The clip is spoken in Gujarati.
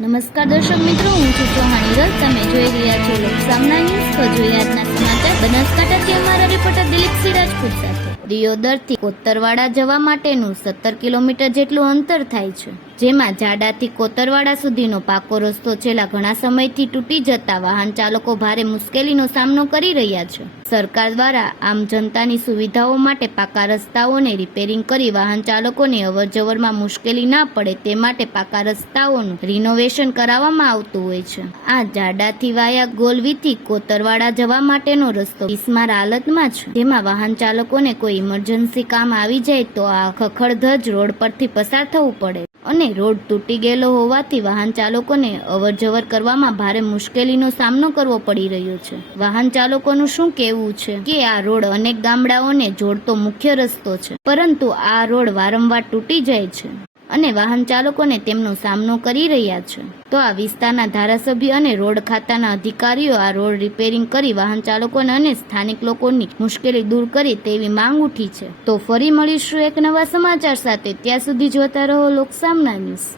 નમસ્કાર દર્શક મિત્રો, હું છું સોહાણી રસ તમે જોઈ રહ્યા છો લોકસામના ન્યૂઝ. તો જોઈએ આજના સમાચાર. બનાસકાંઠાથી અમારા રિપોર્ટર દિલીપસિંહ રાજપૂત સાથે. દિયોદરથી કોતરવાડા જવા માટેનું સત્તર કિલોમીટર જેટલું અંતર થાય છે, જેમાં જાડાથી કોતરવાડા સુધીનો પાકો રસ્તો છેલ્લા ઘણા સમયથી તૂટી જતા વાહન ચાલકો ભારે મુશ્કેલીનો સામનો કરી રહ્યા છે. સરકાર દ્વારા આમ જનતાની સુવિધાઓ માટે પાકા રસ્તાઓને રિપેરિંગ કરી વાહન ચાલકોને અવરજવરમાં મુશ્કેલી ના પડે તે માટે પાકા રસ્તાઓનું રિનોવેશન કરાવવામાં આવતું હોય છે. આ જાડાથી વાયા ગોલવીથી કોતરવાડા જવા માટેનો રસ્તો બિસ્માર હાલતમાં છે, જેમાં વાહન ચાલકોને કોઈ ઇમરજન્સી કામ આવી જાય તો આ ખખડધજ રોડ પરથી પસાર થવું પડે. અને રોડ તૂટી ગયેલો હોવાથી વાહન ચાલકોને અવરજવર કરવામાં ભારે મુશ્કેલીનો સામનો કરવો પડી રહ્યો છે. વાહન ચાલકોનું શું કહેવું છે કે આ રોડ અનેક ગામડાઓને જોડતો મુખ્ય રસ્તો છે, પરંતુ આ રોડ વારંવાર તૂટી જાય છે. અને વાહન ચાલકોને તેમનો સામનો કરી રહ્યા છે. તો આ વિસ્તારના ધારાસભ્ય અને રોડ ખાતાના અધિકારીઓ આ રોડ રિપેરિંગ કરી વાહન ચાલકોને અને સ્થાનિક લોકોની મુશ્કેલી દૂર કરી તેવી માંગ ઉઠી છે. તો ફરી મળીશું એક નવા સમાચાર સાથે. ત્યાં સુધી જોતા રહો લોકસામના ન્યૂઝ.